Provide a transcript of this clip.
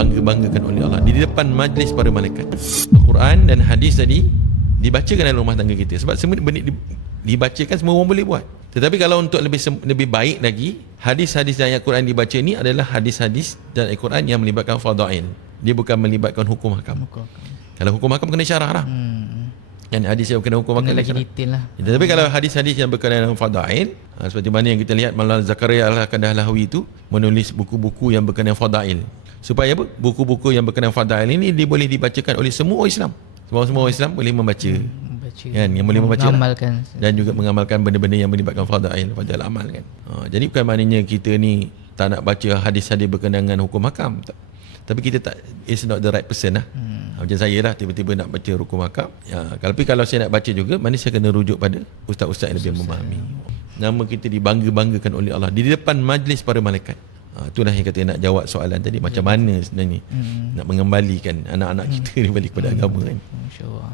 dibangga-banggakan oleh Allah di depan majlis para malaikat. Al-Quran dan hadis tadi dibacakan dalam rumah tangga kita, sebab semua benda dibacakan semua orang boleh buat. Tetapi kalau untuk lebih baik lagi, hadis-hadis dan ayat Quran dibaca ni adalah hadis-hadis dan ayat Quran yang melibatkan fadail. Dia bukan melibatkan hukum hakam. Kalau hukum hakam kena syarah lah. Dan hadis yang berkenaan hukum hakam lagi detail lah. Tetapi kalau hadis-hadis yang berkenaan dengan fadail, seperti mana yang kita lihat Maulana Zakaria Al-Kadahlawi itu menulis buku-buku yang berkenaan fadail. Supaya apa? Buku-buku yang berkenaan fadail ini dia boleh dibacakan oleh semua orang Islam. Semua orang Islam boleh membaca. Kan, yang boleh membaca mengamalkan dan juga mengamalkan benda-benda yang melibatkan fadail amal kan. Jadi bukan maknanya kita ni tak nak baca hadis-hadis berkenaan dengan hukum hakam. Tapi kita tak, is not the right person lah. Macam saya lah, tiba-tiba nak baca hukum hakam. Tapi kalau saya nak baca juga, mana saya kena rujuk pada ustaz-ustaz yang lebih memahami. Nama kita dibangga-banggakan oleh Allah di depan majlis para malaikat. Itulah yang kata nak jawab soalan tadi, macam mana sebenarnya nak mengembalikan anak-anak kita ni balik kepada agama kan. InsyaAllah.